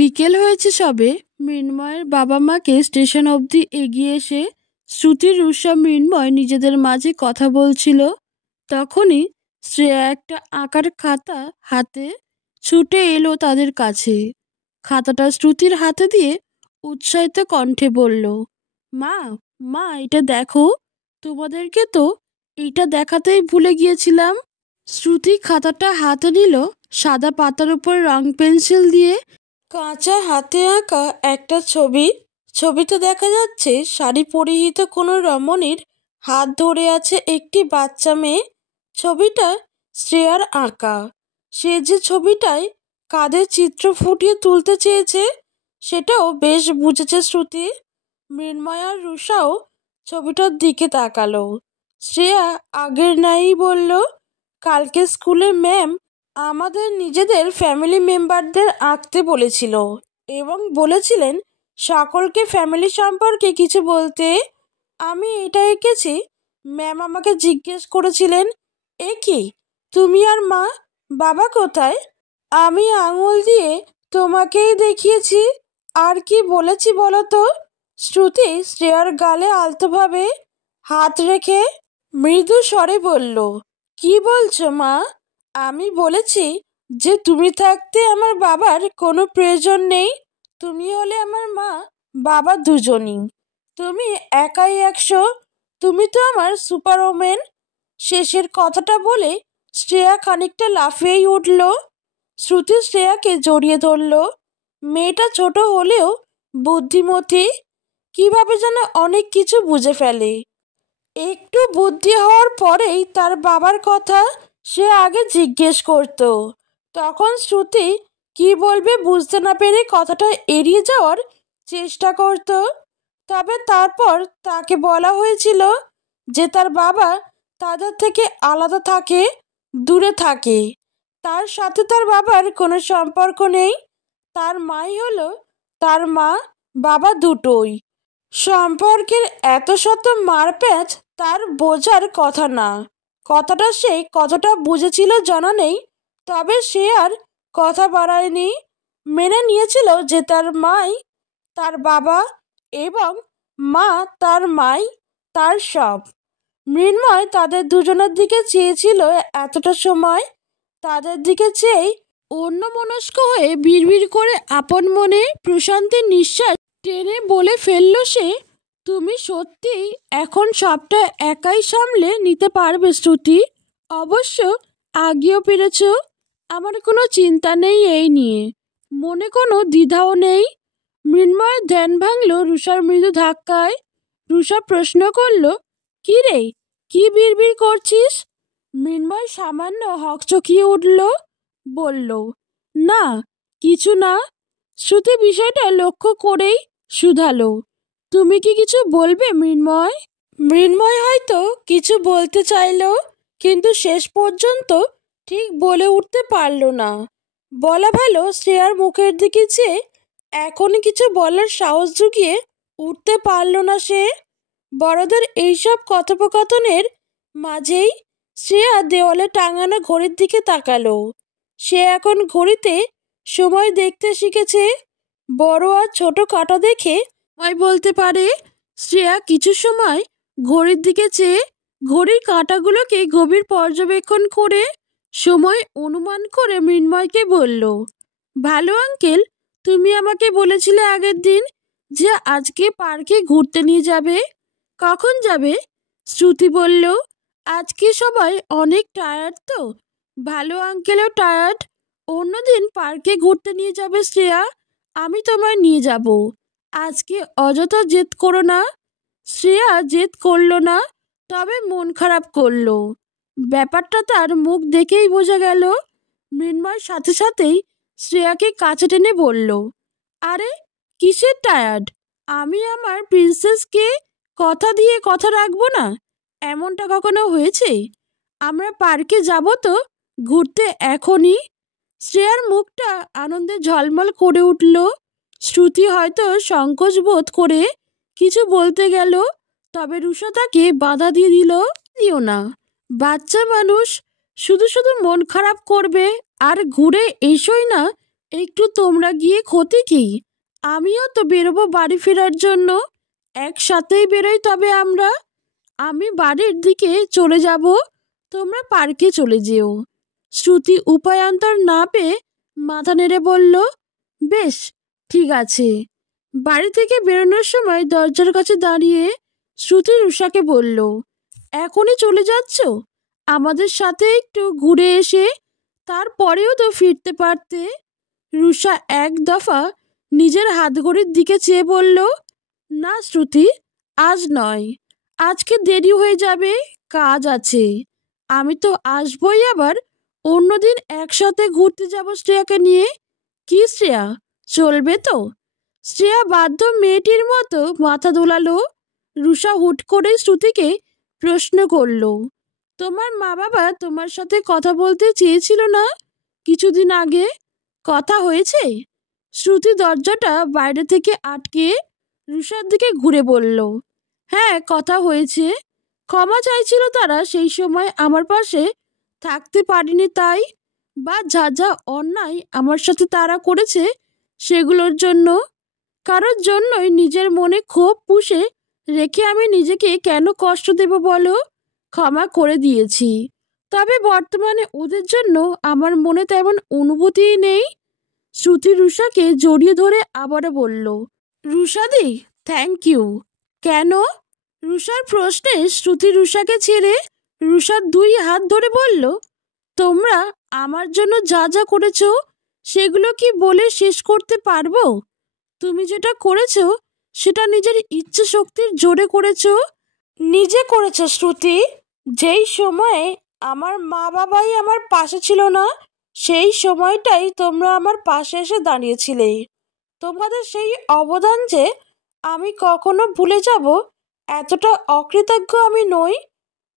বিকেল হয়েছে সবে। মৃন্ময়ের বাবা মাকে স্টেশন অবধি এগিয়ে এসে শ্রুতি, রুষা, মৃন্ময় নিজেদের মাঝে কথা বলছিল। তখনই শ্রেয়া একটা আঁকার খাতা হাতে ছুটে এলো তাদের কাছে। খাতাটা শ্রুতির হাতে দিয়ে উৎসাহিত কণ্ঠে বলল, মা, মা, এটা দেখো, তোমাদেরকে তো এইটা দেখাতেই ভুলে গিয়েছিলাম। শ্রুতি খাতাটা হাতে নিল। সাদা পাতার উপর রং পেন্সিল দিয়ে কাঁচা হাতে আঁকা একটা ছবি। ছবিতে দেখা যাচ্ছে শাড়ি পরিহিত কোনো রমণীর হাত ধরে আছে একটি বাচ্চা মেয়ে। ছবিটা শ্রেয়ার আঁকা। সে যে ছবিটায় কাঁধে চিত্র ফুটিয়ে তুলতে চেয়েছে সেটাও বেশ বুঝেছে শ্রুতি। মৃন্ময় আর রুষাও ছবিটার দিকে তাকালো। শ্রেয়া আগের নাই বলল, কালকে স্কুলে ম্যাম আমাদের নিজেদের ফ্যামিলি মেম্বারদের আঁকতে বলেছিল এবং বলেছিলেন সকলকে ফ্যামিলি সম্পর্কে কিছু বলতে। আমি এটা এঁকেছি। ম্যাম আমাকে জিজ্ঞেস করেছিলেন, এ কি, তুমি আর মা, বাবা কোথায়? আমি আঙুল দিয়ে তোমাকেই দেখিয়েছি। আর কি বলেছি বলো তো? শ্রুতি শ্রেয়ার গালে আলতোভাবে হাত রেখে মৃদু স্বরে বলল, কি বলছো মা? আমি বলেছি যে তুমি থাকতে আমার বাবার কোনো প্রয়োজন নেই। তুমি হলে আমার মা, বাবা দুজনই। তুমি একাই 100। তুমি তো আমার সুপার ওমেন। শেষের কথাটা বলে শ্রেয়া খানিকটা লাফিয়েই উঠল। শ্রুতি শ্রেয়াকে জড়িয়ে ধরল। মেয়েটা ছোট হলেও বুদ্ধিমতী। কিভাবে যেন অনেক কিছু বুঝে ফেলে। একটু বুদ্ধি হওয়ার পরেই তার বাবার কথা সে আগে জিজ্ঞেস করত। তখন শ্রুতি কি বলবে বুঝতে না পেরে কথাটা এড়িয়ে যাওয়ার চেষ্টা করত। তবে তারপর তাকে বলা হয়েছিল যে তার বাবা তাদের থেকে আলাদা থাকে, দূরে থাকে। তার সাথে তার বাবার কোনো সম্পর্ক নেই। তার মাই হলো তার মা, বাবা দুটোই। সম্পর্কের এত শত মারপ্যাঁচ তার বোঝার কথা না। কথাটা সে কতটা বুঝেছিল জানা নেই। তবে সে আর কথা বাড়ায়নি। মেনে নিয়েছিল যে তার মাই তার বাবা এবং মা তার মাই তার সব। মৃন্ময় তাদের দুজনের দিকে চেয়েছিল এতটা সময়। তাদের দিকে চেয়ে অন্যমনস্ক হয়ে বিড়বিড় করে আপন মনে প্রশান্তির নিঃশ্বাস টেনে বলে ফেলল সে, তুমি সত্যিই এখন সবটা একাই সামলে নিতে পারবে শ্রুতি। অবশ্য আগেও পেরেছ। আমার কোনো চিন্তা নেই এই নিয়ে, মনে কোনো দ্বিধাও নেই। মৃন্ময়ের ধ্যান ভাঙল রুষার মৃদু ধাক্কায়। রুষা প্রশ্ন করল, কি রে, কি বিড়বিড় করছিস? মৃন্ময় সামান্য হকচকিয়ে উঠল, বলল, না, কিছু না। শ্রুতি বিষয়টা লক্ষ্য করেই শুধালো, তুমি কি কিছু বলবে মৃন্ময়? মৃন্ময় হয়তো কিছু বলতে চাইল, কিন্তু শেষ পর্যন্ত ঠিক বলে উঠতে পারল না। বলা ভালো, শ্রেয়ার মুখের দিকে চেয়ে এখনই কিছু বলার সাহস জুগিয়ে উঠতে পারল না সে। বড়দের এইসব কথোপকথনের মাঝেই শ্রেয়া দেওয়ালে টাঙানো ঘড়ির দিকে তাকালো। সে এখন ঘড়িতে সময় দেখতে শিখেছে। বড় আর ছোট কাঁটা দেখে সময় বলতে পারে। শ্রেয়া কিছু সময় ঘড়ির দিকে চেয়ে ঘড়ির কাঁটাগুলোকে গভীর পর্যবেক্ষণ করে সময় অনুমান করে মৃন্ময়কে বলল, ভালো আঙ্কেল, তুমি আমাকে বলেছিলে আগের দিন যে আজকে পার্কে ঘুরতে নিয়ে যাবে। কখন যাবে? শ্রুতি বলল, আজকে সবাই অনেক টায়ার্ড তো। ভালো আঙ্কেলও টায়ার্ড। অন্যদিন পার্কে ঘুরতে নিয়ে যাবে শ্রেয়া, আমি তোমায় নিয়ে যাব। আজকে অযথা জেদ করো না। শ্রেয়া জেদ করল না, তবে মন খারাপ করলো। ব্যাপারটা তার মুখ দেখেই বোঝা গেল। মৃন্ময় সাথে সাথেই শ্রেয়াকে কাছে টেনে বলল, আরে কিসের টায়ার্ড? আমি আমার প্রিন্সেসকে কথা দিয়ে কথা রাখবো না? এমনটা কখনো হয়েছে? আমরা পার্কে যাব তো ঘুরতে এখনই। শ্রেয়ার মুখটা আনন্দে ঝলমল করে উঠল। শ্রুতি হয়তো সংকোচ বোধ করে কিছু বলতে গেল, তবে রুষা তাকে বাধা দিয়ে দিল, দিও না, বাচ্চা মানুষ, শুধু শুধু মন খারাপ করবে। আর ঘুরে এসোই না, একটু তোমরা গিয়ে ক্ষতি কি? আমিও তো বেরোবো বাড়ি ফেরার জন্য। একসাথেই বেরোই তবে আমরা। আমি বাড়ির দিকে চলে যাব, তোমরা পার্কে চলে যেও। শ্রুতি উপায়ান্তর না পেয়ে মাথা নেড়ে বলল, বেশ, ঠিক আছে। বাড়ি থেকে বেরোনোর সময় দরজার কাছে দাঁড়িয়ে শ্রুতি রুষাকে বলল, এখনই চলে যাচ্ছ? আমাদের সাথে একটু ঘুরে এসে তারপরেও তো ফিরতে পারতে। রুষা এক দফা নিজের হাতঘড়ির দিকে চেয়ে বলল, না শ্রুতি, আজ নয়। আজকে দেরি হয়ে যাবে, কাজ আছে। আমি তো আসবই, আবার অন্যদিন একসাথে ঘুরতে যাব শ্রেয়াকে নিয়ে। কি শ্রেয়া, চলবে তো? শ্রেয়া বাধ্য মেয়েটির মতো মাথা দোলালো। রুষা হুট করে শ্রুতিকে প্রশ্ন করল, তোমার মা বাবা তোমার সাথে কথা বলতে চেয়েছিল না কিছুদিন আগে? কথা হয়েছে? শ্রুতি দরজাটা বাইরে থেকে আটকে রুষার দিকে ঘুরে বলল, হ্যাঁ, কথা হয়েছে। ক্ষমা চাইছিল তারা সেই সময় আমার পাশে থাকতে পারিনি তাই, বা যা যা অন্যায় আমার সাথে তারা করেছে সেগুলোর জন্য। কারোর জন্যই নিজের মনে ক্ষোভ পুষে রেখে আমি নিজেকে কেন কষ্ট দেব বলো? ক্ষমা করে দিয়েছি, তবে বর্তমানে ওদের জন্য আমার মনে তেমন অনুভূতিই নেই। শ্রুতি রুষাকে জড়িয়ে ধরে আবারও বলল, রুষাদি, থ্যাংক ইউ। কেন? রুষার প্রশ্নে শ্রুতি রুষাকে ছেড়ে রুষার দুই হাত ধরে বলল, তোমরা আমার জন্য যা যা করেছো সেগুলো কি বলে শেষ করতে পারবো? তুমি যেটা করেছো সেটা নিজের ইচ্ছে শক্তির জোরে করেছো। নিজে করেছো শ্রুতি। যেই সময়ে আমার মা বাবাই আমার পাশে ছিল না, সেই সময়টাই তোমরা আমার পাশে এসে দাঁড়িয়েছিলে। তোমাদের সেই অবদান যে আমি কখনো ভুলে যাব এতটা অকৃতজ্ঞ আমি নই।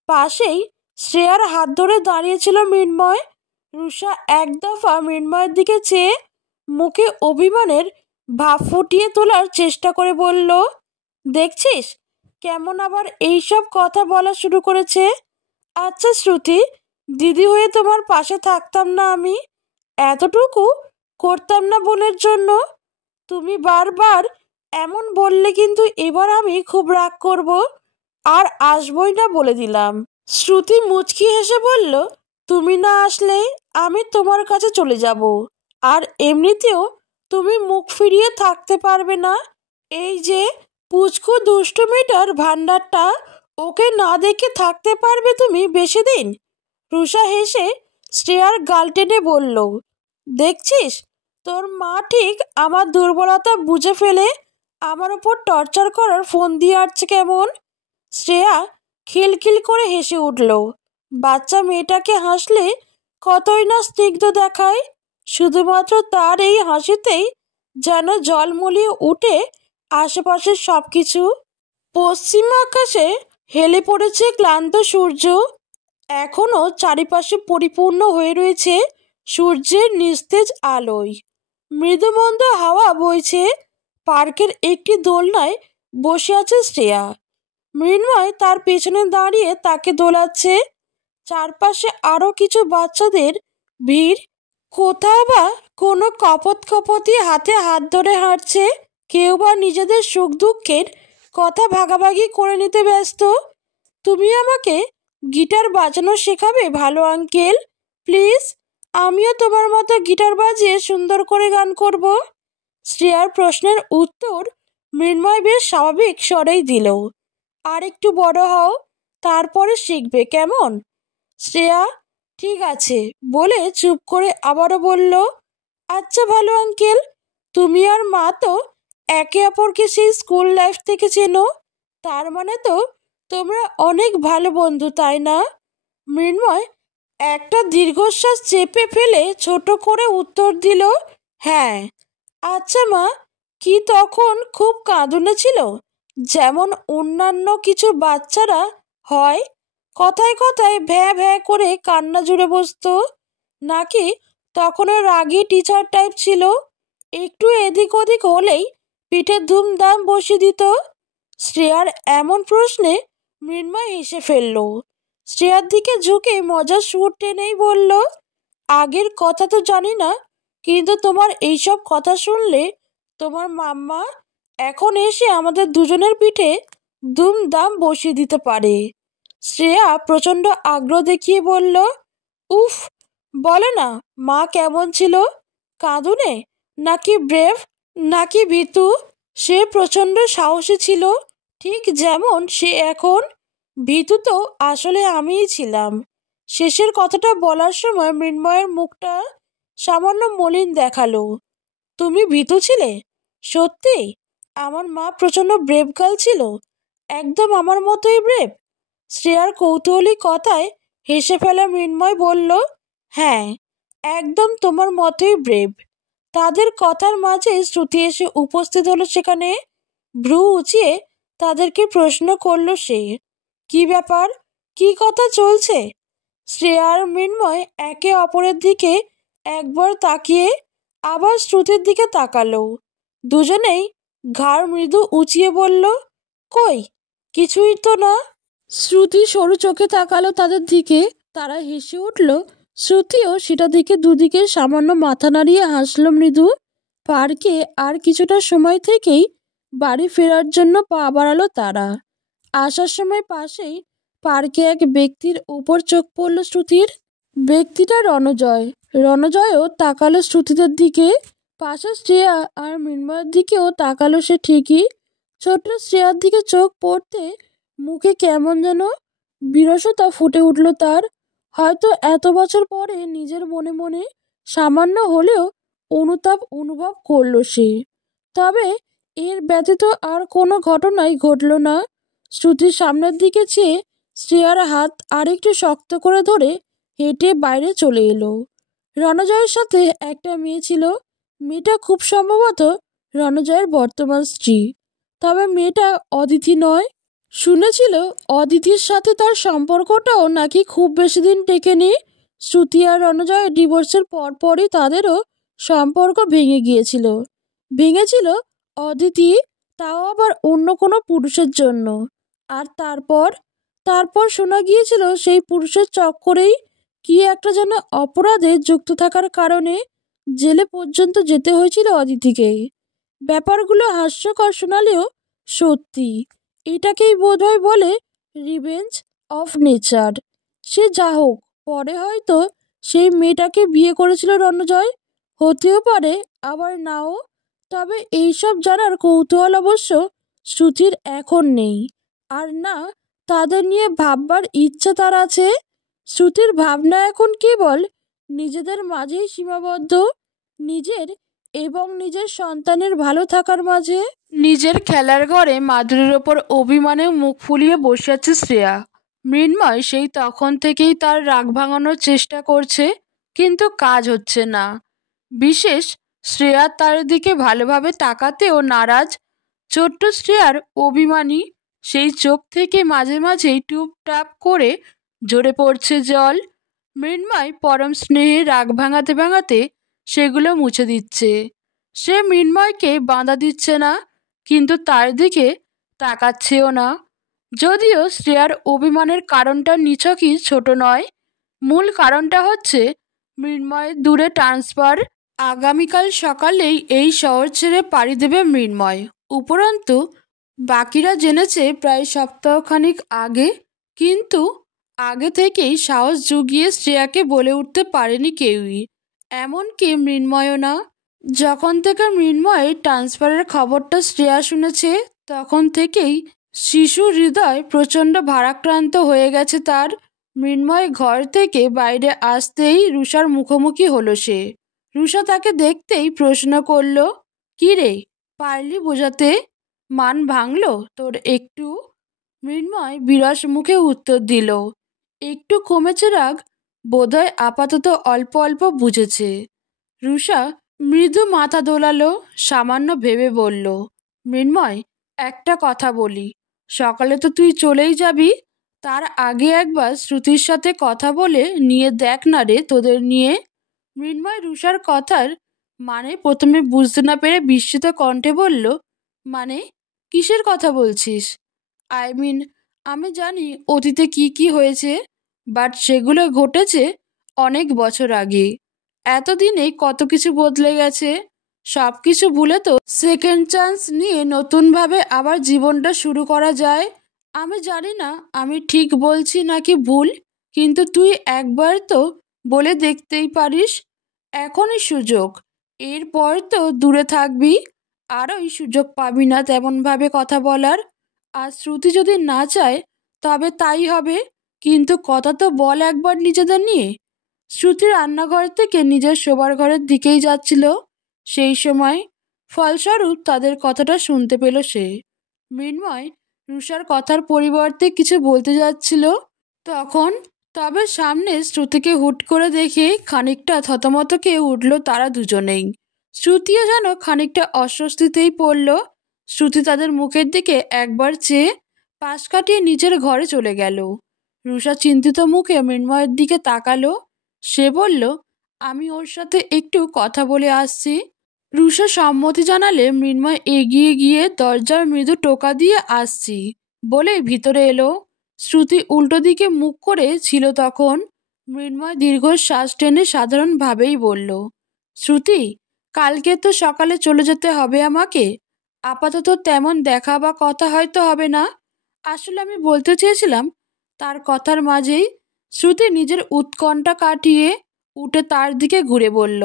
পাশেই শ্রেয়ার হাত ধরে দাঁড়িয়েছিল মৃন্ময়। রুষা এক দফা মৃন্ময়ের দিকে চেয়ে মুখে অভিমানের ভাব ফুটিয়ে তোলার চেষ্টা করে বলল, দেখছিস কেমন আবার এইসব কথা বলা শুরু করেছে? আচ্ছা শ্রুতি, দিদি হয়ে তোমার পাশে থাকতাম না আমি? এতটুকু করতাম না বোনের জন্য? তুমি বারবার এমন বললে কিন্তু এবার আমি খুব রাগ করব, আর আসবই না বলে দিলাম। শ্রুতি মুচকি হেসে বলল, তুমি না আসলে আমি তোমার কাছে চলে যাব, আর এমনিতেও তুমি মুখ ফিরিয়ে থাকতে পারবে না। এই যে পুচকু দুষ্টু মেয়েটার ভাণ্ডারটা, ওকে না দেখে থাকতে পারবে তুমি বেশি দিন? রুষা হেসে শ্রেয়ার গাল টেনে বলল, দেখছিস তোর মা ঠিক আমার দুর্বলতা বুঝে ফেলে আমার ওপর টর্চার করার ফোন দিয়ে আসছে কেমন। শ্রেয়া খিলখিল করে হেসে উঠল। বাচ্চা মেয়েটাকে হাসলে কতই না স্নিগ্ধ দেখায়। শুধুমাত্র তার এই হাসিতেই যেন জলমলিয়ে উঠে আশেপাশের সব কিছু। পশ্চিম আকাশে হেলে পড়েছে ক্লান্ত সূর্য। এখনো চারিপাশে পরিপূর্ণ হয়ে রয়েছে সূর্যের নিস্তেজ আলোয়। মৃদুমন্দ হাওয়া বইছে। পার্কের একটি দোলনায় বসে আছে শ্রেয়া। মৃন্ময় তার পেছনে দাঁড়িয়ে তাকে দোলাচ্ছে। চারপাশে আরো কিছু বাচ্চাদের ভিড়। কোথাও বা কোনো কপতি হাতে হাত ধরে হাঁটছে, কেউ বা নিজেদের সুখ দুঃখের কথা ভাগাভাগি করে নিতে ব্যস্ত। তুমি আমাকে গিটার বাজানো শেখাবে ভালো আঙ্কেল? প্লিজ, আমিও তোমার মতো গিটার বাজিয়ে সুন্দর করে গান করব। শ্রেয়ার প্রশ্নের উত্তর মৃন্ময় বেশ স্বাভাবিক স্বরেই দিল, আর একটু বড় হও, তারপরে শিখবে কেমন? শ্রেয়া ঠিক আছে বলে চুপ করে আবারও বলল, আচ্ছা ভালো আঙ্কেল। তুমি আর মা তো একে অপরকে সেই স্কুল লাইফ থেকে চেনো, তার মানে তো তোমরা অনেক ভালো বন্ধু, তাই না? মৃন্ময় একটা দীর্ঘশ্বাস চেপে ফেলে ছোট করে উত্তর দিল, হ্যাঁ। আচ্ছা মা, কি তখন খুব কাঁদুনে ছিল, যেমন অন্যান্য কিছু বাচ্চারা হয়, কথায় কথায় ভ্যা ভ্যা করে কান্না জুড়ে বসতো, নাকি তখনও রাগী টিচার টাইপ ছিল, একটু এদিক ওদিক হলেই পিঠে ধুমধাম বসিয়ে দিত? শ্রেয়ার এমন প্রশ্নে মৃন্ময় হেসে ফেলল। শ্রেয়ার দিকে ঝুঁকে মজার সুর টেনেই বলল, আগের কথা তো জানি না, কিন্তু তোমার এইসব কথা শুনলে তোমার মাম্মা এখন এসে আমাদের দুজনের পিঠে দুমদাম বসিয়ে দিতে পারে। শ্রেয়া প্রচণ্ড আগ্রহ দেখিয়ে বলল, উফ, বলে না মা কেমন ছিল, কাঁদুনে নাকি ব্রেভ নাকি ভীতু? সে প্রচণ্ড সাহসী ছিল, ঠিক যেমন সে এখন। ভীতু তো আসলে আমিই ছিলাম। শেষের কথাটা বলার সময় মৃন্ময়ের মুখটা সামান্য মলিন দেখালো। তুমি ভীতু ছিলে? সত্যি? আমার মা প্রচণ্ড ব্রেভ গার্ল ছিল, একদম আমার মতোই ব্রেভ। শ্রেয়ার কৌতূহলী কথায় হেসে ফেলা মৃন্ময় বলল, হ্যাঁ, একদম তোমার মতোই ব্রেভ। তাদের কথার মাঝে শ্রুতি এসে উপস্থিত হলো সেখানে। ভ্রু উঁচিয়ে তাদেরকে প্রশ্ন করল সে, কি ব্যাপার, কি কথা চলছে? শ্রেয়া আর মৃন্ময় একে অপরের দিকে একবার তাকিয়ে আবার শ্রুতির দিকে তাকালো। দুজনেই ঘাড় মৃদু উঁচিয়ে বলল, কই, কিছুই তো না। শ্রুতি সরু চোখে তাকালো তাদের দিকে। তারা হেসে উঠল। শ্রুতিও সেটা দিকে দুদিকে সামান্য মাথা নাড়িয়ে হাসল মৃদু। পার্কে আর কিছুটা সময় থেকেই বাড়ি ফেরার জন্য পা বাড়ালো তারা। আসার সময় পাশেই পার্কে এক ব্যক্তির উপর চোখ পড়ল শ্রুতির। ব্যক্তিটা রণজয়। রণজয়ও তাকালো শ্রুতিদের দিকে। পাশে শ্রেয়া আর মৃন্ময়ের দিকেও তাকালো সে ঠিকই। ছোট্ট শ্রেয়ার দিকে চোখ পড়তে মুখে কেমন যেন বিরসতা ফুটে উঠল তার। হয়তো এত বছর পরে নিজের মনে মনে সামান্য হলেও অনুতাপ অনুভব করল সে। তবে এর ব্যতীত আর কোনো ঘটনাই ঘটল না। শ্রুতির সামনের দিকে চেয়ে শ্রেয়ার হাত আরেকটু শক্ত করে ধরে হেঁটে বাইরে চলে এলো। রণজয়ের সাথে একটা মেয়ে ছিল। মেয়েটা খুব সম্ভবত রণজয়ের বর্তমান স্ত্রী। তবে মেয়েটা অদিতি নয়। শুনেছিল অদিতির সাথে তার সম্পর্কটাও নাকি খুব বেশি দিন টেকেনি। শ্রুতি আর রণজয়ের ডিভোর্সের পরপরই তাদেরও সম্পর্ক ভেঙে গিয়েছিল। ভেঙেছিল অদিতি, তাও আবার অন্য কোনো পুরুষের জন্য। আর তারপর তারপর শোনা গিয়েছিল সেই পুরুষের চক্করেই কি একটা যেন অপরাধে যুক্ত থাকার কারণে জেলে পর্যন্ত যেতে হয়েছিল অদিতিকে। ব্যাপারগুলো হাস্যকর শোনালেও সত্যি। এটাকেই বোধহয় বলে রিভেঞ্জ অফ নেচার। সে যা হোক, পরে হয়তো সেই মেয়েটাকে বিয়ে করেছিল রণজয়। হতেও পারে, আবার নাও। তবে এইসব জানার কৌতূহল অবশ্য শ্রুতির এখন নেই। আর না তাদের নিয়ে ভাববার ইচ্ছা তার আছে। শ্রুতির ভাবনা এখন কেবল নিজেদের মাঝেই সীমাবদ্ধ, নিজের এবং নিজের সন্তানের ভালো থাকার মাঝে। নিজের খেলার ঘরে মাদুরের ওপর অভিমানে মুখ ফুলিয়ে বসে আছে শ্রেয়া। মৃন্ময় সেই তখন থেকেই তার রাগ ভাঙানোর চেষ্টা করছে, কিন্তু কাজ হচ্ছে না। বিশেষ শ্রেয়া তার দিকে ভালোভাবে তাকাতেও নারাজ। ছোট্ট শ্রেয়ার অভিমানী সেই চোখ থেকে মাঝে মাঝেই টুপটাপ করে ঝরে পড়ছে জল। মৃন্ময় পরম স্নেহে রাগ ভাঙাতে ভাঙাতে সেগুলো মুছে দিচ্ছে। সে মৃন্ময়কে বাঁধা দিচ্ছে না, কিন্তু তার দিকে তাকাচ্ছেও না। যদিও শ্রেয়ার অভিমানের কারণটা নিছকই ছোট নয়। মূল কারণটা হচ্ছে মৃন্ময়ের দূরে ট্রান্সফার। আগামীকাল সকালেই এই শহর ছেড়ে পাড়ি দেবে মৃন্ময়। উপরন্তু বাকিরা জেনেছে প্রায় সপ্তাহখানিক আগে, কিন্তু আগে থেকেই সাহস জুগিয়ে শ্রেয়াকে বলে উঠতে পারেনি কেউই, এমনকি মৃন্ময়ও না। যখন থেকে মৃন্ময়ের ট্রান্সফারের খবরটা শ্রেয়া শুনেছে, তখন থেকেই শিশু হৃদয় প্রচণ্ড ভারাক্রান্ত হয়ে গেছে তার। মৃন্ময় ঘর থেকে বাইরে আসতেই রুষার মুখোমুখি হলো সে। রুষা তাকে দেখতেই প্রশ্ন করল, কি রে, পারলি বোঝাতে? মান ভাঙল তোর একটু? মৃন্ময় বিরস মুখে উত্তর দিল, একটু কমেছে রাগ, বোধহয় আপাতত অল্প অল্প বুঝেছে। রুষা মৃদু মাথা দোলালো, সামান্য ভেবে বলল, মৃন্ময়, একটা কথা বলি, সকালে তো তুই চলেই যাবি, তার আগে একবার শ্রুতির সাথে কথা বলে নিয়ে দেখ না রে তোদের নিয়ে। মৃন্ময় রুষার কথার মানে প্রথমে বুঝতে না পেরে বিস্মিত কণ্ঠে বলল, মানে কিসের কথা বলছিস? আমি জানি অতীতে কি কি হয়েছে, বাট সেগুলো ঘটেছে অনেক বছর আগে। এতদিনে কত কিছু বদলে গেছে। সব কিছু ভুলে তো সেকেন্ড চান্স নিয়ে নতুনভাবে আবার জীবনটা শুরু করা যায়। আমি জানি না আমি ঠিক বলছি নাকি ভুল, কিন্তু তুই একবার তো বলে দেখতেই পারিস। এখনই সুযোগ, এরপর তো দূরে থাকবি, আরোই সুযোগ পাবি না তেমনভাবে কথা বলার। আর শ্রুতি যদি না চায় তবে তাই হবে, কিন্তু কথা তো বল একবার নিজেদের নিয়ে। শ্রুতি রান্নাঘর থেকে নিজের শোবার ঘরের দিকেই যাচ্ছিল, সেই সময় ফলস্বরূপ তাদের কথাটা শুনতে পেল সে। মৃন্ময় রুষার কথার পরিবর্তে কিছু বলতে যাচ্ছিল তখন, তবে সামনে শ্রুতিকে হুট করে দেখে খানিকটা থতমত খেয়ে উঠল তারা দুজনেই। শ্রুতিও যেন খানিকটা অস্বস্তিতেই পড়ল। শ্রুতি তাদের মুখের দিকে একবার চেয়ে পাশ কাটিয়ে নিজের ঘরে চলে গেল। রুষা চিন্তিত মুখে মৃন্ময়ের দিকে তাকালো। সে বলল, আমি ওর সাথে একটু কথা বলে আসছি। রুষা সম্মতি জানালে মৃন্ময় এগিয়ে গিয়ে দরজার মৃদু টোকা দিয়ে আসছি বলে ভিতরে এলো। শ্রুতি উল্টো দিকে মুখ করে ছিল তখন। মৃন্ময় দীর্ঘশ্বাস টেনে সাধারণভাবেই বলল, শ্রুতি, কালকে তো সকালে চলে যেতে হবে আমাকে। আপাতত তেমন দেখা বা কথা হয়তো হবে না। আসলে আমি বলতে চেয়েছিলাম। তার কথার মাঝেই শ্রুতি নিজের উৎকণ্ঠা কাটিয়ে উঠে তার দিকে ঘুরে বলল,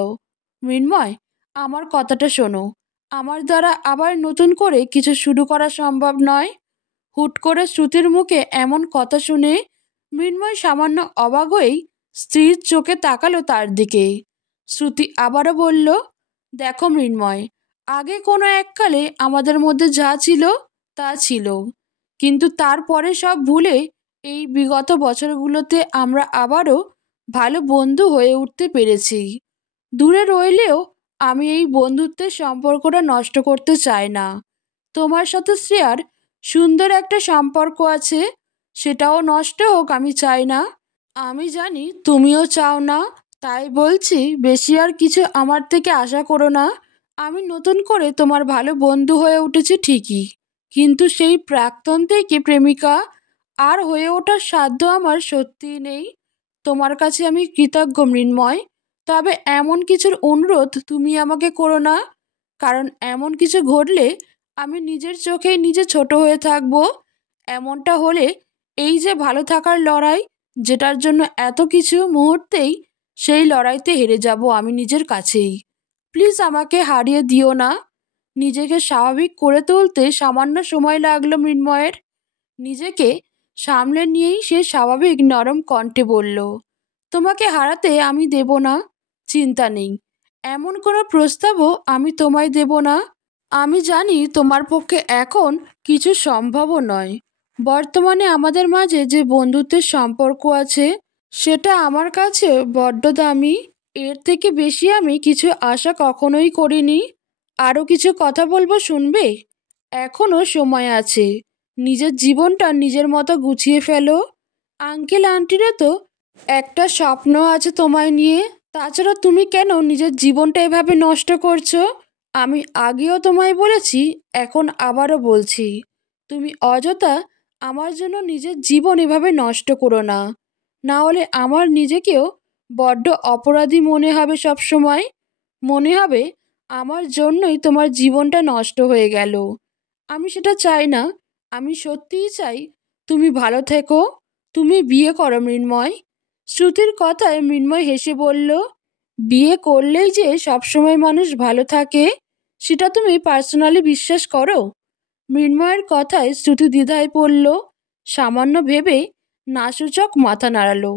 মৃন্ময়, আমার কথাটা শোনো। আমার দ্বারা আবার নতুন করে কিছু শুরু করা সম্ভব নয়। হুট করে শ্রুতির মুখে এমন কথা শুনে মৃন্ময় সামান্য অবাক হয়েই স্ত্রীর চোখে তাকালো তার দিকে। শ্রুতি আবারও বলল, দেখো মৃন্ময়, আগে কোনো এককালে আমাদের মধ্যে যা ছিল তা ছিল, কিন্তু তারপরে সব ভুলে এই বিগত বছরগুলোতে আমরা আবারও ভালো বন্ধু হয়ে উঠতে পেরেছি। দূরে রইলেও আমি এই বন্ধুত্বের সম্পর্কটা নষ্ট করতে চাই না। তোমার সাথে শ্রেয়ার সুন্দর একটা সম্পর্ক আছে, সেটাও নষ্ট হোক আমি চাই না। আমি জানি তুমিও চাও না, তাই বলছি বেশি আর কিছু আমার থেকে আশা করো না। আমি নতুন করে তোমার ভালো বন্ধু হয়ে উঠেছি ঠিকই, কিন্তু সেই প্রাক্তন থেকে প্রেমিকা আর হয়ে ওঠার সাধ্য আমার সত্যিই নেই। তোমার কাছে আমি কৃতজ্ঞ মৃন্ময়, তবে এমন কিছুর অনুরোধ তুমি আমাকে করো না, কারণ এমন কিছু ঘটলে আমি নিজের চোখেই নিজে ছোট হয়ে থাকব। এমনটা হলে এই যে ভালো থাকার লড়াই, যেটার জন্য এত কিছু, মুহূর্তেই সেই লড়াইতে হেরে যাব আমি নিজের কাছেই। প্লিজ আমাকে হারিয়ে দিও না। নিজেকে স্বাভাবিক করে তুলতে সামান্য সময় লাগলো মৃন্ময়ের। নিজেকে সামলে নিয়েই সে স্বাভাবিক নরম কণ্ঠে বলল, তোমাকে হারাতে আমি দেব না, চিন্তা নেই। এমন কোনো প্রস্তাবও আমি তোমায় দেব না। আমি জানি তোমার পক্ষে এখন কিছু সম্ভবও নয়। বর্তমানে আমাদের মাঝে যে বন্ধুত্বের সম্পর্ক আছে সেটা আমার কাছে বড্ড দামি। এর থেকে বেশি আমি কিছু আশা কখনোই করিনি। আরও কিছু কথা বলবো, শুনবে? এখনও সময় আছে। নিজের জীবনটা নিজের মতো গুছিয়ে ফেলো। আঙ্কেল আন্টিরও তো একটা স্বপ্ন আছে তোমায় নিয়ে। তাছাড়া তুমি কেন নিজের জীবনটা এভাবে নষ্ট করছো? আমি আগেও তোমায় বলেছি, এখন আবারও বলছি, তুমি অযথা আমার জন্য নিজের জীবন এভাবে নষ্ট করো না। না হলে আমার নিজেকেও বড্ড অপরাধী মনে হবে সব সময়। মনে হবে আমার জন্যই তোমার জীবনটা নষ্ট হয়ে গেল। আমি সেটা চাই না। আমি সত্যিই চাই তুমি ভালো থেকো। তুমি বিয়ে করো মৃন্ময়। শ্রুতির কথায় মৃন্ময় হেসে বলল, বিয়ে করলেই যে সবসময় মানুষ ভালো থাকে সেটা তুমি পার্সোনালি বিশ্বাস করো? মৃন্ময়ের কথায় শ্রুতি দ্বিধায় পড়ল। সামান্য ভেবে নাসূচক মাথা নাড়ালো।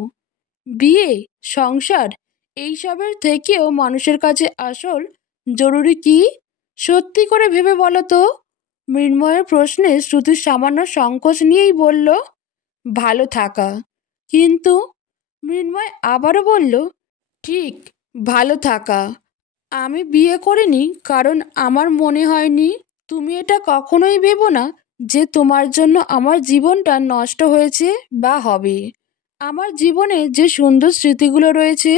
বিয়ে, সংসার, এইসবের থেকেও মানুষের কাছে আসল জরুরি কি? সত্যি করে ভেবে বলো তো। মৃন্ময়ের প্রশ্নে শ্রুতির সামান্য সংকোচ নিয়েই বলল, ভালো থাকা। কিন্তু মৃন্ময় আবারও বলল, ঠিক, ভালো থাকা। আমি বিয়ে করিনি কারণ আমার মনে হয়নি। তুমি এটা কখনোই ভেবো না যে তোমার জন্য আমার জীবনটা নষ্ট হয়েছে বা হবে। আমার জীবনে যে সুন্দর স্মৃতিগুলো রয়েছে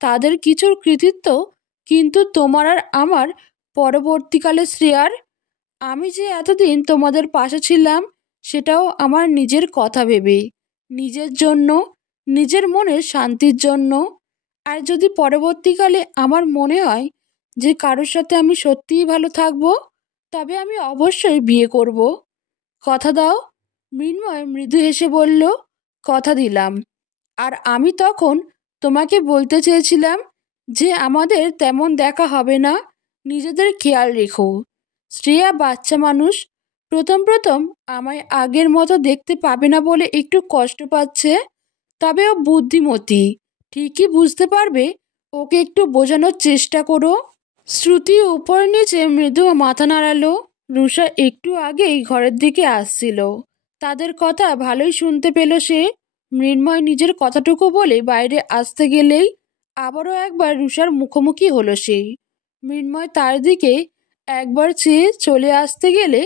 তাদের কিছুর কৃতিত্ব কিন্তু তোমার আর আমার পরবর্তীকালে শ্রেয়ার। আমি যে এতদিন তোমাদের পাশে ছিলাম সেটাও আমার নিজের কথা ভেবে, নিজের জন্য, নিজের মনের শান্তির জন্য। আর যদি পরবর্তীকালে আমার মনে হয় যে কারোর সাথে আমি সত্যিই ভালো থাকবো, তবে আমি অবশ্যই বিয়ে করব। কথা দাও? মৃন্ময় মৃদু হেসে বলল, কথা দিলাম। আর আমি তখন তোমাকে বলতে চেয়েছিলাম যে আমাদের তেমন দেখা হবে না, নিজেদের খেয়াল রেখো। শ্রেয়া বাচ্চা মানুষ, প্রথম প্রথম আমায় আগের মতো দেখতে পাবে না বলে একটু কষ্ট পাচ্ছে, তবে ও বুদ্ধিমতী, ঠিকই বুঝতে পারবে। ওকে একটু বোঝানোর চেষ্টা করো। শ্রুতি উপর নিচে মৃদু মাথা নাড়ালো। রুষা একটু আগেই ঘরের দিকে আসছিল, তাদের কথা ভালোই শুনতে পেল সে। মৃন্ময় নিজের কথাটুকু বলে বাইরে আসতে গেলেই আবারও একবার রুষার মুখোমুখি হলো সে। মৃন্ময় তার দিকে একবার চেয়ে চলে আসতে গেলে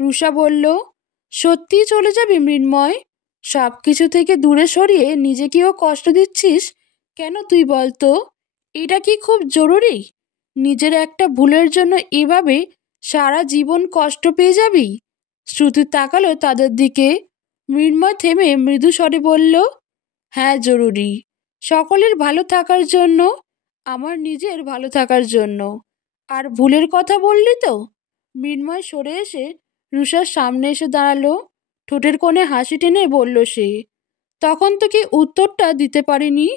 রুষা বলল, সত্যিই চলে যাবি মৃন্ময়? সব কিছু থেকে দূরে সরিয়ে নিজেকেও কষ্ট দিচ্ছিস কেন তুই বলতো? এটা কি খুব জরুরি? নিজের একটা ভুলের জন্য এভাবে সারা জীবন কষ্ট পেয়ে যাবি? শ্রুতি তাকালো তাদের দিকে। মৃন্ময় থেমে মৃদু স্বরে বলল, হ্যাঁ জরুরি। সকলের ভালো থাকার জন্য, আমার নিজের ভালো থাকার জন্য। আর ভুলের কথা বললি তো? মৃন্ময় সরে এসে রুষার সামনে এসে দাঁড়ালো। ঠোঁটের কোণে হাসি টেনে বলল সে, তখন তো কি উত্তরটা দিতে পারিনি,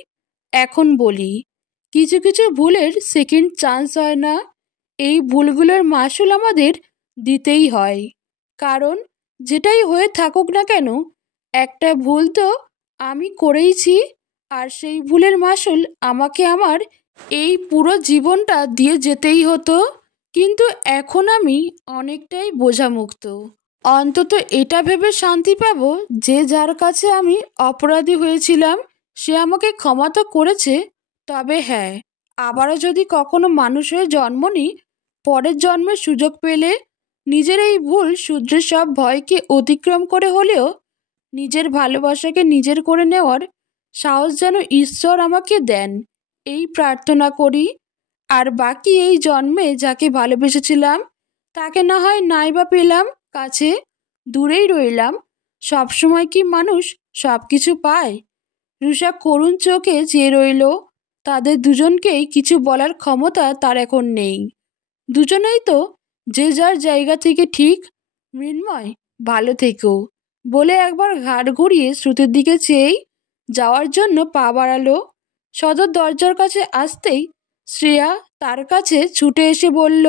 এখন বলি। কিছু কিছু ভুলের সেকেন্ড চান্স হয় না। এই ভুলগুলোর মাসুল আমাদের দিতেই হয়। কারণ যেটাই হয়ে থাকুক না কেন, একটা ভুল তো আমি করেইছি, আর সেই ভুলের মাসুল আমাকে আমার এই পুরো জীবনটা দিয়ে যেতেই হতো। কিন্তু এখন আমি অনেকটাই বোঝামুক্ত। অন্তত এটা ভেবে শান্তি পাবো যে যার কাছে আমি অপরাধী হয়েছিলাম সে আমাকে ক্ষমা তো করেছে। তবে হ্যাঁ, আবারও যদি কখনো মানুষ হয়ে জন্ম নিই, পরের জন্মের সুযোগ পেলে নিজের এই ভুল শুধরে সব ভয়কে অতিক্রম করে হলেও নিজের ভালোবাসাকে নিজের করে নেওয়ার সাহস যেন ঈশ্বর আমাকে দেন, এই প্রার্থনা করি। আর বাকি এই জন্মে যাকে ভালোবেসেছিলাম তাকে না হয় নাই বা পেলাম কাছে, দূরেই রইলাম। সবসময় কি মানুষ সব কিছু পায়? রুষা করুণ চোখে চেয়ে রইল। তাদের দুজনকেই কিছু বলার ক্ষমতা তার এখন নেই। দুজনেই তো যে যার জায়গা থেকে ঠিক। মৃন্ময়, ভালো থেকো বলে একবার ঘাড় ঘুরিয়ে শ্রুতির দিকে চেয়েই যাওয়ার জন্য পা বাড়ালো। সদর দরজার কাছে আসতেই শ্রেয়া তার কাছে ছুটে এসে বলল,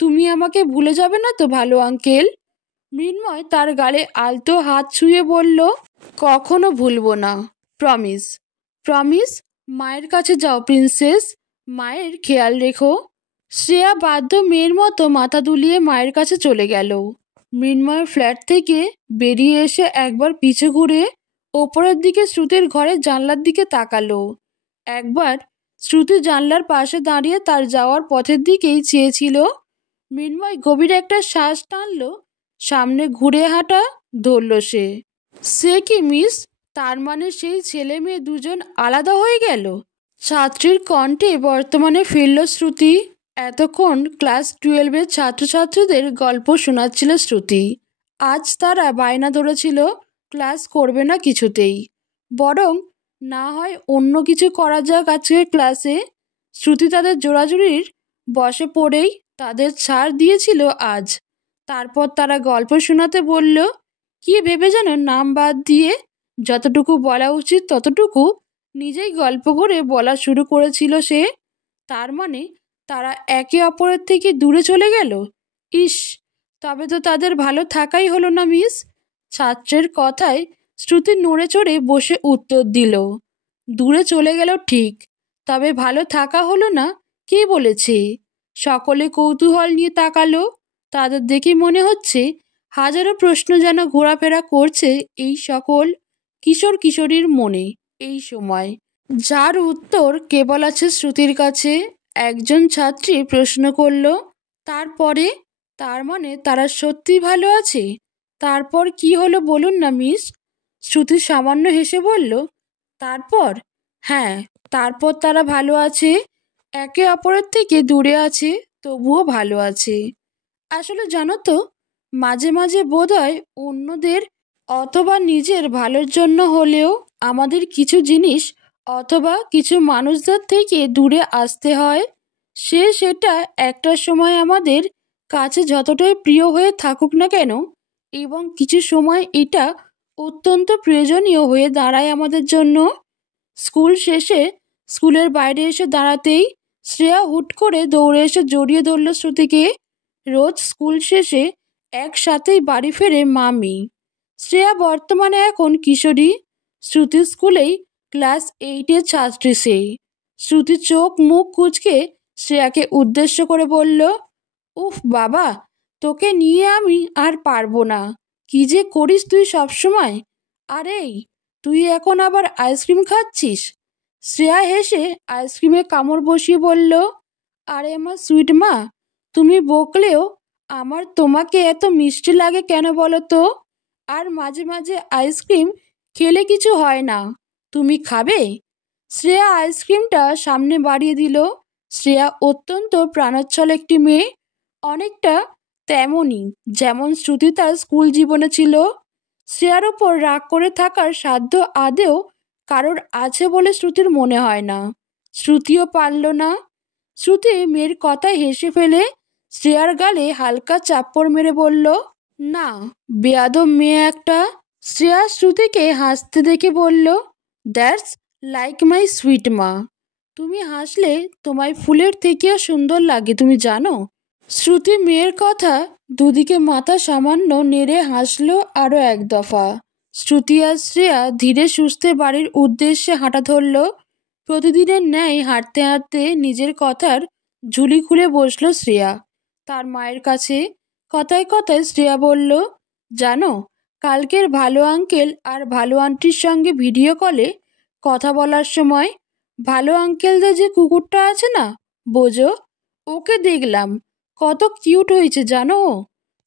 তুমি আমাকে ভুলে যাবে না তো ভালো আঙ্কেল? মৃন্ময় তার গালে আলতো হাত ছুঁয়ে বলল, কখনো ভুলবো না, প্রমিস। প্রমিস? মায়ের কাছে যাও প্রিন্সেস, মায়ের খেয়াল রেখো। শ্রেয়া বাধ্য মেয়ের মতো মাথা দুলিয়ে মায়ের কাছে চলে গেল। মৃন্ময় ফ্ল্যাট থেকে বেরিয়ে এসে একবার পিছু ঘুরে ওপরের দিকে শ্রুতির ঘরের জানলার দিকে তাকালো। একবার শ্রুতি জানলার পাশে দাঁড়িয়ে তার যাওয়ার পথের দিকেই চেয়েছিল। মৃন্ময় গভীর একটা শ্বাস টানল, সামনে ঘুরে হাঁটা ধরল সে। সে কি মিস? তার মানে সেই ছেলে মেয়ে দুজন আলাদা হয়ে গেল? ছাত্রীর কণ্ঠে বর্তমানে ফিরল শ্রুতি। এতক্ষণ ক্লাস 12-এর ছাত্রছাত্রীদের গল্প শোনাচ্ছিল শ্রুতি। আজ তারা বায়না ধরেছিল ক্লাস করবে না কিছুতেই, বরং না হয় অন্য কিছু করা যাক আজকের ক্লাসে। শ্রুতি তাদের জোড়াজুড়ির বসে পড়েই তাদের ছাড় দিয়েছিল আজ। তারপর তারা গল্প শোনাতে বলল, কি ভেবে যেন নাম বাদ দিয়ে যতটুকু বলা উচিত ততটুকু নিজেই গল্প করে বলা শুরু করেছিল সে। তার মানে তারা একে অপরের থেকে দূরে চলে গেল। ইস, তবে তো তাদের ভালো থাকাই হলো না মিস। ছাত্রের কথায় শ্রুতি নড়ে চড়ে বসে উত্তর দিল, দূরে চলে গেল ঠিক, তবে ভালো থাকা হলো না কে বলেছে? সকলে কৌতূহল নিয়ে তাকালো। তাদের দেখে মনে হচ্ছে হাজারো প্রশ্ন যেন ঘোরাফেরা করছে এই সকল কিশোর কিশোরীর মনে এই সময়, যার উত্তর কেবল আছে শ্রুতির কাছে। একজন ছাত্রী প্রশ্ন করল, তারপরে? তার মানে তারা সত্যি ভালো আছে? তারপর কি হলো বলুন না মিস। শ্রুতি সামান্য হেসে বলল, তারপর? হ্যাঁ, তারপর তারা ভালো আছে, একে অপরের থেকে দূরে আছে, তবুও ভালো আছে। আসলে জানো তো, মাঝে মাঝে বোধহয় অন্যদের অথবা নিজের ভালোর জন্য হলেও আমাদের কিছু জিনিস অথবা কিছু মানুষদের থেকে দূরে আসতে হয়। সেটা একটা সময় আমাদের কাছে যতটাই প্রিয় হয়ে থাকুক না কেন, এবং কিছু সময় এটা অত্যন্ত প্রয়োজনীয় হয়ে দাঁড়ায় আমাদের জন্য। স্কুল শেষে স্কুলের বাইরে এসে দাঁড়াতেই শ্রেয়া হুট করে দৌড়ে এসে জড়িয়ে ধরল শ্রুতিকে। রোজ স্কুল শেষে একসাথেই বাড়ি ফেরে মা মেয়ে। শ্রেয়া বর্তমানে এখন কিশোরী। শ্রুতির স্কুলেই ক্লাস 8-এর ছাত্রী সে। শ্রুতি চোখ মুখ কুঁচকে শ্রেয়াকে উদ্দেশ্য করে বলল, উফ বাবা, তোকে নিয়ে আমি আর পারবো না। কি যে করিস তুই সবসময়। আরে তুই এখন আবার আইসক্রিম খাচ্ছিস? শ্রেয়া হেসে আইসক্রিমে কামড় বসিয়ে বলল, আরে আমার সুইট মা, তুমি বকলেও আমার তোমাকে এত মিষ্টি লাগে কেন বলো তো? আর মাঝে মাঝে আইসক্রিম খেলে কিছু হয় না। তুমি খাবে? শ্রেয়া আইসক্রিমটা সামনে বাড়িয়ে দিল। শ্রেয়া অত্যন্ত প্রাণোচ্ছল একটি মেয়ে, অনেকটা তেমনই যেমন শ্রুতি তার স্কুল জীবনে ছিল। শ্রেয়ার ওপর রাগ করে থাকার সাধ্য আদেও কারোর আছে বলে শ্রুতির মনে হয় না। শ্রুতিও পারল না। শ্রুতি মেয়ের কথায় হেসে ফেলে শ্রেয়ার গালে হালকা চাপ্পড় মেরে বলল, না, বেয়াদব মেয়ে একটা। শ্রেয়া শ্রুতিকে হাসতে দেখে বলল, দ্যাটস লাইক মাই সুইট মা। তুমি হাসলে তোমায় ফুলের থেকেও সুন্দর লাগে, তুমি জানো? শ্রুতি মেয়ের কথা দুদিকে মাথা সামান্য নেড়ে হাসলো আরও এক দফা। শ্রুতি আর শ্রেয়া ধীরে সুস্থে বাড়ির উদ্দেশ্যে হাঁটা ধরল। প্রতিদিনের ন্যায় হাঁটতে হাঁটতে নিজের কথার ঝুলি খুলে বসলো শ্রেয়া তার মায়ের কাছে। কথায় কথায় শ্রেয়া বলল, জানো, কালকের ভালো আঙ্কেল আর ভালো আন্টির সঙ্গে ভিডিও কলে কথা বলার সময় ভালো আঙ্কেলদের যে কুকুরটা আছে না, বোঝো, ওকে দেখলাম। কত কিউট হয়েছে জানো ও?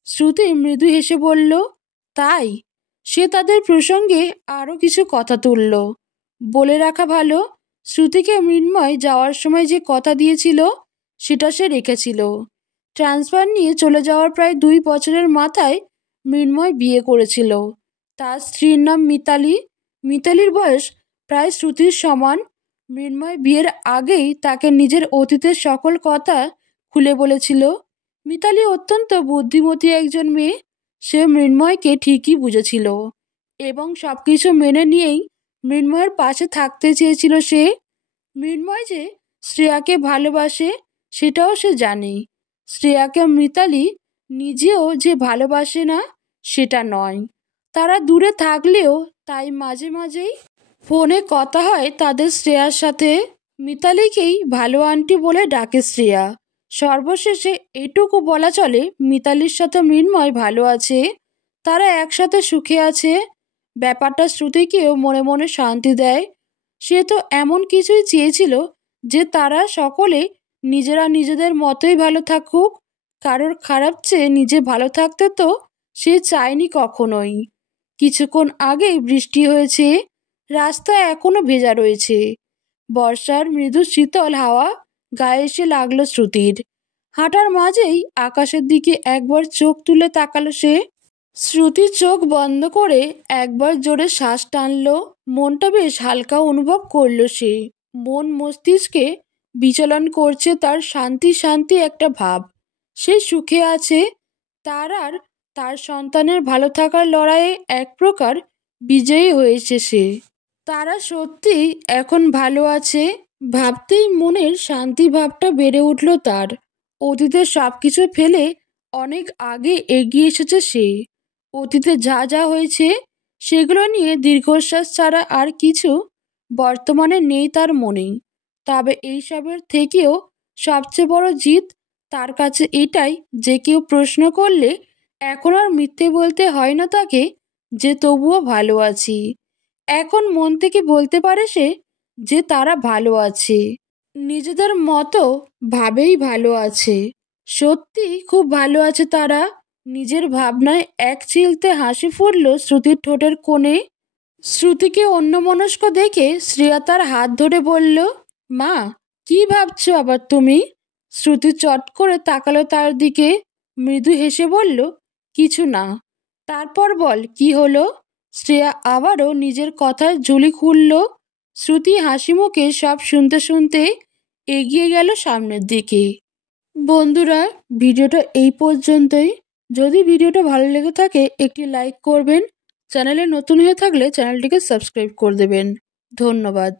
শ্রুতি মৃদু হেসে বলল, তাই? সে তাদের প্রসঙ্গে আরও কিছু কথা তুলল। বলে রাখা ভালো, শ্রুতিকে মৃন্ময় যাওয়ার সময় যে কথা দিয়েছিল সেটা সে রেখেছিল। ট্রান্সফার নিয়ে চলে যাওয়ার প্রায় 2 বছরের মাথায় মৃন্ময় বিয়ে করেছিল। তার স্ত্রীর নাম মিতালি। মিতালির বয়স প্রায় শ্রুতির সমান। মৃন্ময় বিয়ের আগেই তাকে নিজের অতীতের সকল কথা খুলে বলেছিল। মিতালি অত্যন্ত বুদ্ধিমতী একজন মেয়ে। সে মৃন্ময়কে ঠিকই বুঝেছিল এবং সব কিছু মেনে নিয়েই মৃন্ময়ের পাশে থাকতে চেয়েছিল সে। মৃন্ময় যে শ্রেয়াকে ভালোবাসে সেটাও সে জানে। শ্রেয়াকে মিতালি নিজেও যে ভালোবাসে না সেটা নয়। তারা দূরে থাকলেও তাই মাঝে মাঝেই ফোনে কথা হয় তাদের শ্রেয়ার সাথে। মিতালিকেই ভালো আন্টি বলে ডাকে শ্রেয়া। সর্বশেষে এটুকু বলা চলে, মিতালির সাথে মৃন্ময় ভালো আছে। তারা একসাথে সুখে আছে। ব্যাপারটা শ্রুতিকেও মনে মনে শান্তি দেয়। সে তো এমন কিছুই চেয়েছিল যে তারা সকলে নিজেরা নিজেদের মতোই ভালো থাকুক। কারোর খারাপ চেয়ে নিজে ভালো থাকতে তো সে চায়নি কখনোই। কিছুক্ষণ আগেই বৃষ্টি হয়েছে। রাস্তা এখনো ভেজা রয়েছে। বর্ষার মৃদু শীতল হাওয়া গায়ে এসে লাগলো শ্রুতির। হাঁটার মাঝেই আকাশের দিকে একবার চোখ তুলে তাকালো সে। শ্রুতি চোখ বন্ধ করে একবার জোরে শ্বাস টানলো। মনটা বেশ হালকা অনুভব করলো সে। মন মস্তিষ্কে বিচলন করছে তার শান্তি শান্তি একটা ভাব। সে সুখে আছে। তার আর তার সন্তানের ভালো থাকার লড়াইয়ে এক প্রকার বিজয়ী হয়েছে সে। তারা সত্যি এখন ভালো আছে। ভাবতেই মনের শান্তি ভাবটা বেড়ে উঠল তার। অতীতের সব কিছু ফেলে অনেক আগে এগিয়ে এসেছে সে। অতীতে যা যা হয়েছে সেগুলো নিয়ে দীর্ঘশ্বাস ছাড়া আর কিছু বর্তমানে নেই তার মনে। তবে এইসবের থেকেও সবচেয়ে বড় জিত তার কাছে এটাই যে কেউ প্রশ্ন করলে এখন আর মিথ্যে বলতে হয় না তাকে যে তবুও ভালো আছি। এখন মন থেকে বলতে পারে সে যে তারা ভালো আছে। নিজেদের মতো ভাবেই ভালো আছে। সত্যি খুব ভালো আছে তারা। নিজের ভাবনায় এক চিলতে হাসি ফুটল শ্রুতির ঠোঁটের কোণে। শ্রুতিকে অন্যমনস্ক দেখে শ্রেয়া তার হাত ধরে বলল, মা, কি ভাবছো আবার তুমি? শ্রুতি চট করে তাকালো তার দিকে। মৃদু হেসে বলল, কিছু না। তারপর বল, কি হলো? শ্রেয়া আবারও নিজের কথার ঝুলি খুলল। শ্রুতি হাসি মুখে সব শুনতে শুনতে এগিয়ে গেল সামনের দিকে। বন্ধুরা, ভিডিওটা এই পর্যন্তই। যদি ভিডিওটা ভালো লেগে থাকে একটি লাইক করবেন, চ্যানেলে নতুন হয়ে থাকলে চ্যানেলটিকে সাবস্ক্রাইব করে দেবেন। ধন্যবাদ।